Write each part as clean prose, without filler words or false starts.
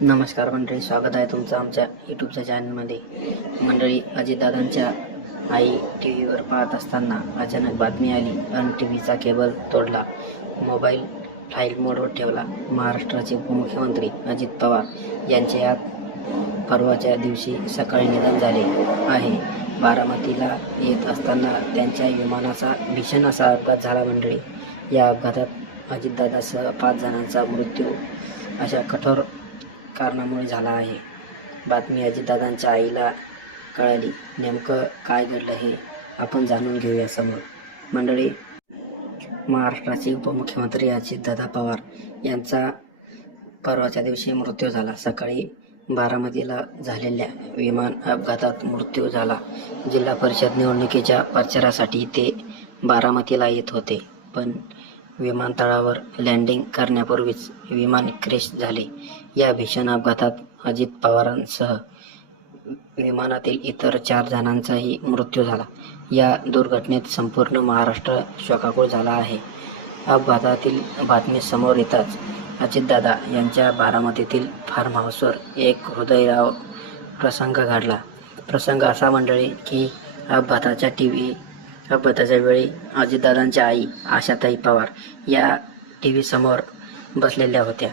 नमस्कार मंडळी, स्वागत आहे तुमचं आमच्या यूट्यूबच्या चॅनलमध्ये. मंडळी, अजितदादांच्या आई टी व्हीवर पाहत असताना अचानक बातमी आली आणि टी व्हीचा केबल तोडला. मोबाईल फ्लाईट मोडवर ठेवला. महाराष्ट्राचे उपमुख्यमंत्री अजित पवार यांचे आज परवाच्या दिवशी सकाळी निधन झाले आहे. बारामतीला येत असताना त्यांच्या विमानाचा भीषण असा अपघात झाला. मंडळी, या अपघातात अजितदादासह 5 जणांचा मृत्यू अशा कठोर कारणामुळे झाला आहे. बातमी अजितदादांच्या आईला कळाली. नेमकं काय घडलं हे आपण जाणून घेऊया समोर. मंडळी, महाराष्ट्राचे उपमुख्यमंत्री अजितदादा पवार यांचा परवाच्या दिवशी मृत्यू झाला. सकाळी बारामतीला झालेल्या विमान अपघातात मृत्यू झाला. जिल्हा परिषद निवडणुकीच्या प्रचारासाठी ते बारामतीला येत होते, पण विमानतळावर लँडिंग करण्यापूर्वीच विमान क्रॅश झाले. या भीषण अपघातात अजित पवारांसह विमानातील इतर 4 जणांचाही मृत्यू झाला. या दुर्घटनेत संपूर्ण महाराष्ट्र शोकाकुळ झाला आहे. अपघातातील बातमी समोर येताच अजितदादा यांच्या बारामतीतील फार्म हाऊसवर एक हृदयद्रावक प्रसंग घडला. प्रसंग असा मंडळी की अपघाताच्या वेळी अजितदादांच्या आई आशाताई पवार या टी व्ही समोर बसलेल्या होत्या.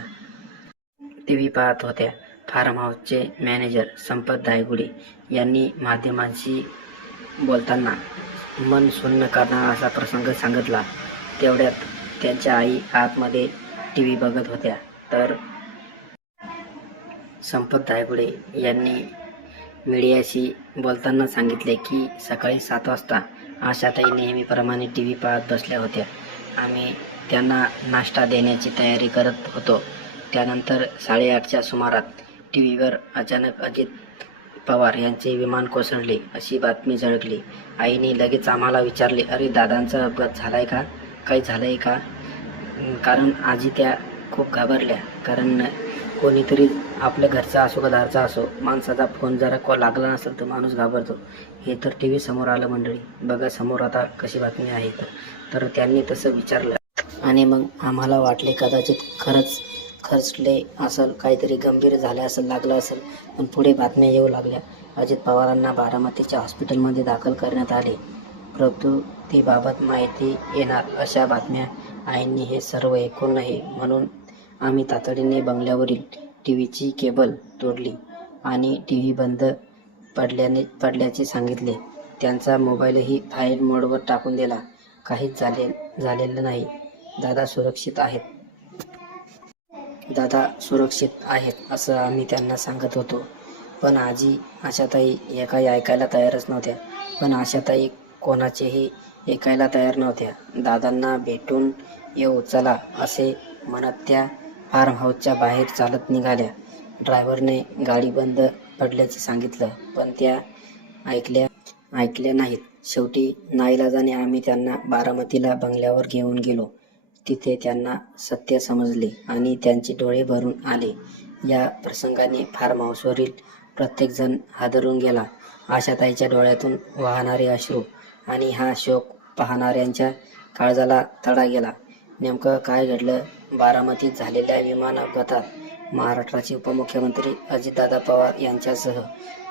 टी व्ही पाहत होत्या. फार्म हाऊसचे मॅनेजर संपत धायगुडे यांनी माध्यमांशी बोलताना मन सुन्न करणारा असा प्रसंग सांगितला. तेवढ्यात त्यांच्या आई आतमध्ये टी व्ही बघत होत्या. तर संपत धायगुडे यांनी मीडियाशी बोलताना सांगितले की सकाळी 7 वाजता आशाताई नेहमीप्रमाणे टी व्ही पाहत बसल्या होत्या. आम्ही त्यांना नाश्ता देण्याची तयारी करत होतो. त्यानंतर 8:30च्या सुमारात टी व्हीवर अचानक अजित पवार यांचे विमान कोसळले अशी बातमी झळकली. आईने लगेच आम्हाला विचारले, अरे दादांचा अपघात झालाय का? काही झालंय का? कारण आजी त्या खूप घाबरल्या. कारण कोणीतरी आपल्या घरचा असो का दारचा असो, माणसाचा फोन जरा लागला नसेल तर माणूस घाबरतो. हे तर टी व्ही समोर आलं. मंडळी बघा समोर आता कशी बातमी आहे. तर त्यांनी तसं विचारलं आणि मग आम्हाला वाटले कदाचित खरंच खर्चले असेल, काहीतरी गंभीर झाले असेल, लागलं असेल. पण पुढे बातम्या येऊ लागल्या. अजित पवारांना बारामतीच्या हॉस्पिटलमध्ये दाखल करण्यात आले. प्रकृतीबाबत माहिती येणार अशा बातम्या. आईंनी हे सर्व ऐकून नाही म्हणून आम्ही तातडीने बंगल्यावरील टी व्हीची केबल तोडली आणि टी व्ही बंद पडल्याचे सांगितले. त्यांचा मोबाईलही फ्लाईट मोडवर टाकून दिला. काहीच झालेलं नाही. दादा सुरक्षित आहेत असं आम्ही त्यांना सांगत होतो. पण आजी आशाताई हे काही ऐकायला तयारच नव्हत्या. पण आशाताई कोणाचेही ऐकायला तयार नव्हत्या. दादांना भेटून येऊ चला असे म्हणत त्या फार्म हाऊसच्या बाहेर चालत निघाल्या. ड्रायव्हरने गाडी बंद पडल्याचे सांगितलं, पण त्या ऐकल्या नाहीत. शेवटी नाईलाजाने आम्ही त्यांना बारामतीला बंगल्यावर घेऊन गेलो. तिथे त्यांना सत्य समजले आणि त्यांचे डोळे भरून आले. या प्रसंगाने फार्म हाऊसवरील प्रत्येकजण हादरून गेला. आशाताईच्या डोळ्यातून वाहणारे अश्रू आणि हा शोक पाहणाऱ्यांच्या काळजाला तडा गेला. नेमकं काय घडलं? बारामतीत झालेल्या विमान अपघातात महाराष्ट्राचे उपमुख्यमंत्री अजितदादा पवार यांच्यासह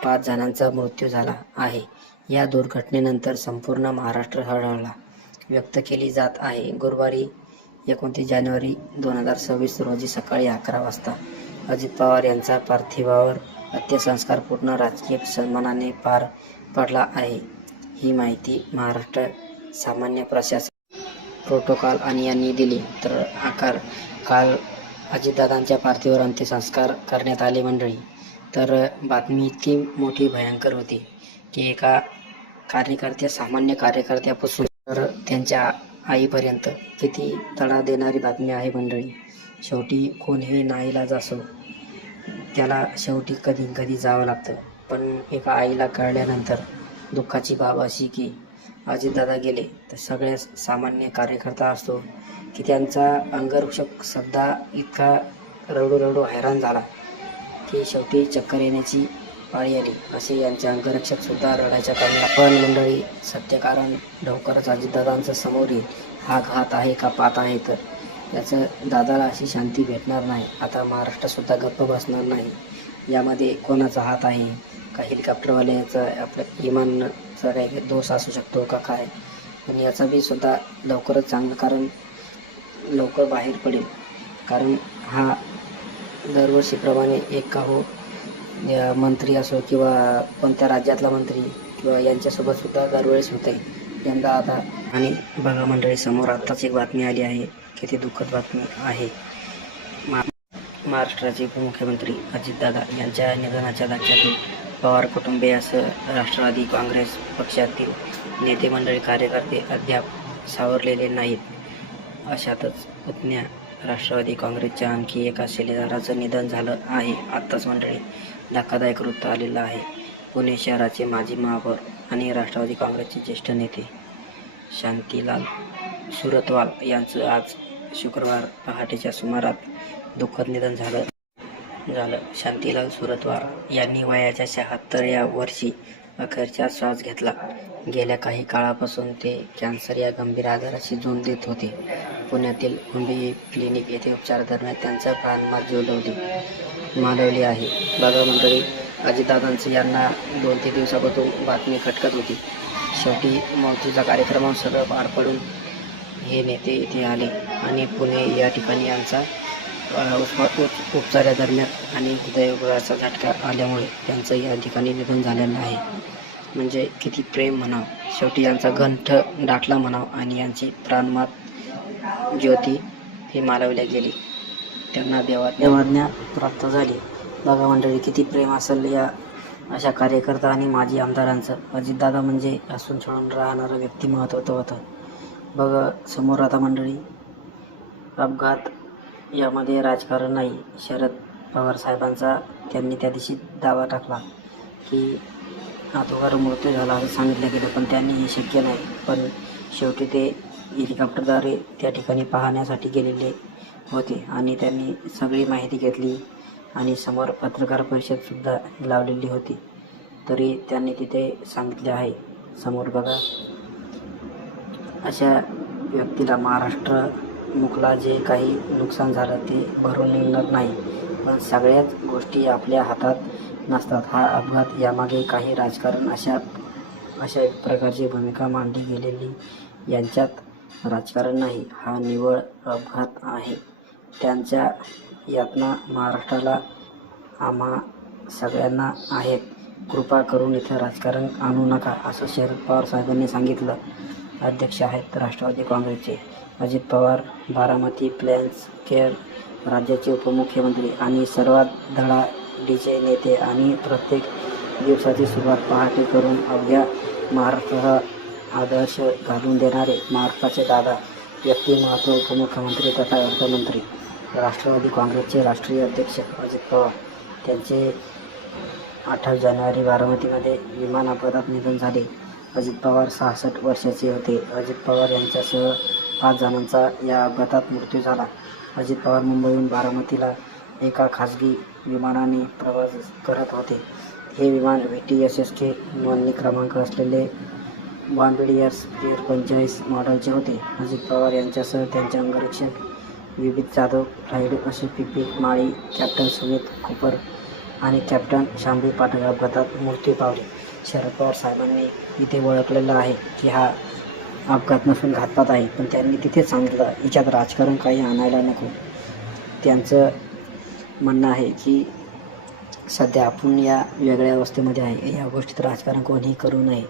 5 जणांचा मृत्यू झाला आहे. या दुर्घटनेनंतर संपूर्ण महाराष्ट्र हळहळला व्यक्त केली जात आहे. गुरुवारी 29 जानेवारी 2026 रोजी सकाळी 11 वाजता अजित पवार यांचा पार्थिवावर अंत्यसंस्कार पूर्ण राजकीय सन्मानाने पार पडला आहे. ही माहिती महाराष्ट्र सामान्य प्रशासन प्रोटोकॉल आणि यांनी दिली. तर काल अजितदादांच्या पार्थिवावर अंत्यसंस्कार करण्यात आले. मंडळी, तर बातमी इतकी मोठी भयंकर होती की एका सामान्य कार्यकर्त्यापासून तर त्यांच्या आईपर्यंत किती तडा देणारी बातमी आहे. मंडळी, शेवटी कोणीही नाईलाज असो, त्याला शेवटी कधी जावं लागतं. पण एका आईला कळल्यानंतर दुःखाची बाब अशी की अजितदादा गेले तर सगळ्या सामान्य कार्यकर्ता असतो की त्यांचा अंगरक्षक सुद्धा इतका रडू हैराण झाला की शेवटी चक्कर येण्याची पाळी आली. असे यांचे अंगरक्षक सुद्धा रडायच्या कामी. पण मंडळी, सत्य कारण लवकरच अजितदादांचं समोर येईल. हा घात आहे का पात आहे? तर याचं दादाला अशी शांती भेटणार नाही. आता महाराष्ट्रसुद्धा गप्प बसणार नाही. यामध्ये कोणाचा हात आहे का? हेलिकॉप्टरवाल्याचा आपल्या विमानाचा काही दोष असू शकतो का काय? पण याचा बी सुद्धा लवकरच चांगलं कारण लवकर बाहेर पडेल. कारण हा दरवर्षीप्रमाणे एक का हो मंत्री असो किंवा कोणत्या राज्यातला मंत्री किंवा यांच्यासोबत सुद्धा दरवेळेस होत आहे. यंदा आता आणि बघा मंडळी, समोर आत्ताच एक बातमी आली आहे. किती दुःखद बातमी आहे. महाराष्ट्राचे उपमुख्यमंत्री अजितदादा यांच्या निधनाच्या धक्क्यातून पवार कुटुंबियासह राष्ट्रवादी काँग्रेस पक्षातील नेते मंडळी कार्यकर्ते अद्याप सावरलेले नाहीत. अशातच पुतण्या राष्ट्रवादी काँग्रेसच्या आणखी एका शिलेदाराचं निधन झालं आहे. आत्ताच मंडळी धक्कादायक वृत्त आलेलं आहे. पुणे शहराचे माजी महापौर आणि राष्ट्रवादी काँग्रेसचे ज्येष्ठ नेते शांतीलाल सुरतवाल यांचं आज शुक्रवार पहाटेच्या सुमारात दुःखद निधन झालं. शांतीलाल सुरतवाल यांनी वयाच्या 76व्या वर्षी अखेरचा श्वास घेतला. गेल्या काही काळापासून ते कॅन्सर या गंभीर आजाराशी झुंज देत होते. पुण्यातील हुंबी क्लिनिक येथे उपचारादरम्यान त्यांचा प्राणवायू मालवली आहे. बघा मंडळी, अजितदादांचं यांना 2-3 दिवसापासून बातमी खटकत होती. शेवटी मौतीचा कार्यक्रम सगळं पार पडून हे नेते इथे आले आणि पुणे या ठिकाणी यांचा उपचारादरम्यान आणि हृदयविकाराचा झटका आल्यामुळे त्यांचं या ठिकाणी निधन झालेलं आहे. म्हणजे किती प्रेम म्हणावं. शेवटी यांचा कंठ दाटला म्हणावं आणि यांची प्राणमात ज्योती ही मालवल्या गेली. त्यांना देवाज्ञा प्राप्त झाली. बघा मंडळी, किती प्रेम असेल या अशा कार्यकर्ता आणि माजी आमदारांचं. अजितदादा म्हणजे हसून छळून राहणारं व्यक्तिमत्व होतं. बघा समोर आता मंडळी, अपघात यामध्ये राजकारण नाही. शरद पवार साहेबांचा त्यांनी त्या दिवशी दावा टाकला की अगोदर मृत्यू झाला असं सांगितलं गेलं, पण त्यांनी हे शक्य नाही. पण शेवटी ते हेलिकॉप्टरद्वारे त्या ठिकाणी पाहण्यासाठी गेलेले होते आणि त्यांनी सगळी माहिती घेतली आणि समोर पत्रकार परिषदसुद्धा लावलेली होती. तरी त्यांनी तिथे सांगितले आहे. समोर बघा, अशा व्यक्तीला महाराष्ट्रमुखला जे काही नुकसान झालं ते भरून निघणार नाही. पण सगळ्याच गोष्टी आपल्या हातात नसतात. हा अपघात यामागे काही राजकारण अशा प्रकारची भूमिका मांडली गेलेली. यांच्यात राजकारण नाही, हा निव्वळ अपघात आहे. त्यांच्या यातना महाराष्ट्राला आम्हा सगळ्यांना आहेत. कृपा करून इथं राजकारण आणू नका असं शरद पवार साहेबांनी सांगितलं. अध्यक्ष आहेत राष्ट्रवादी काँग्रेसचे अजित पवार, बारामती प्लॅन्स केअर राज्याचे उपमुख्यमंत्री आणि सर्वात धडाडीचे नेते आणि प्रत्येक दिवसाची सुरुवात पहाटे करून अवघ्या महाराष्ट्राला आदर्श घालून देणारे महाराष्ट्राचे दादा व्यक्तिमत्व, उपमुख्यमंत्री तथा अर्थमंत्री, राष्ट्रवादी काँग्रेसचे राष्ट्रीय अध्यक्ष अजित पवार. त्यांचे 28 जानेवारी बारामतीमध्ये विमान अपघातात निधन झाले. अजित पवार 66 वर्षाचे होते. अजित पवार यांच्यासह 5 जणांचा या अपघातात मृत्यू झाला. अजित पवार मुंबईहून बारामतीला एका खासगी विमानाने प्रवास करत होते. हे विमान VTSSचे नोंदणी क्रमांक असलेले बॉम्बार्डियर 45 मॉडेलचे होते. अजित पवार यांच्यासह त्यांचे अंगरक्षक विविध जाधव, फ्लाईट PP माळी, कॅप्टन सुमित खुपर आणि कॅप्टन शांभी पाठक अपघातात मृत्यू पावले. शरद पवार साहेबांनी इथे ओळखलेलं आहे की हा अपघात नसून घातपात आहे, पण त्यांनी तिथेच सांगितलं याच्यात राजकारण काही आणायला नको. त्यांचं म्हणणं आहे की सध्या आपण या वेगळ्या अवस्थेमध्ये आहे. या गोष्टीत राजकारण कोणीही करू नये,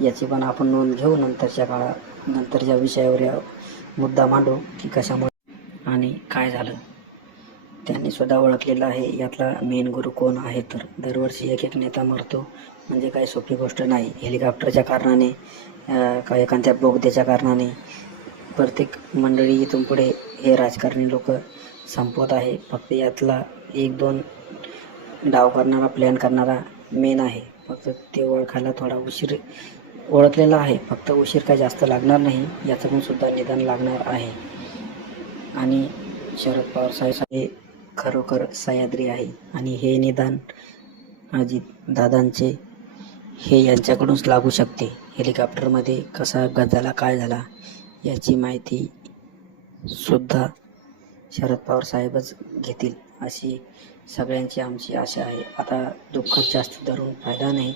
याची पण आपण नोंद घेऊ. नंतरच्या विषयावर या मुद्दा मांडू की कशामुळे आणि काय झालं. त्यांनी सुद्धा ओळखलेलं आहे यातला मेन गुरु कोण आहे. तर दरवर्षी एक नेता मरतो म्हणजे काही सोपी गोष्ट नाही. हेलिकॉप्टरच्या कारणाने का एखाद्या बोगद्याच्या कारणाने प्रत्येक मंडळी इथून पुढे हे राजकारणी लोक संपवत आहे. फक्त यातला 1-2 डाव करणारा, प्लॅन करणारा मेन आहे. फक्त ते ओळखायला थोडा उशीर ओळखलेला आहे. फक्त उशीर काय जास्त लागणार नाही, याचं पण सुद्धा निदान लागणार आहे. आणि शरद पवार साहेब हे खरोखर सह्याद्री आहे आणि हे निदान अजित दादांचे हे यांच्याकडूनच लागू शकते. हेलिकॉप्टरमध्ये कसा अपघात झाला, काय झाला याची माहिती सुद्धा शरद पवार साहेबच घेतील अशी सगळ्यांची आमची आशा आहे. आता दुःखात जास्त धरून फायदा नाही.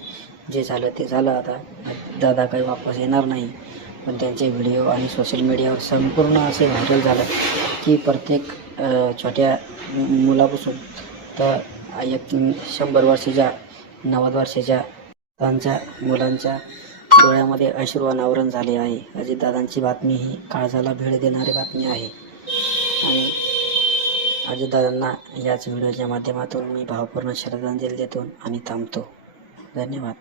जे झालं ते झालं. आता दादा काही वापस येणार नाही. पण त्यांचे व्हिडिओ आणि सोशल मीडियावर संपूर्ण असे व्हायरल झालं की प्रत्येक छोट्या मुलापासून तर 100 वर्षाच्या 90 वर्षाच्या त्यांच्या मुलांच्या डोळ्यामध्ये अश्रू अनावरण झाले आहे. अजितदादांची बातमी ही काळजाला भेट देणारी बातमी आहे आणि अजितदादांना याच व्हिडिओच्या माध्यमातून मी भावपूर्ण श्रद्धांजली देतो आणि थांबतो. धन्यवाद.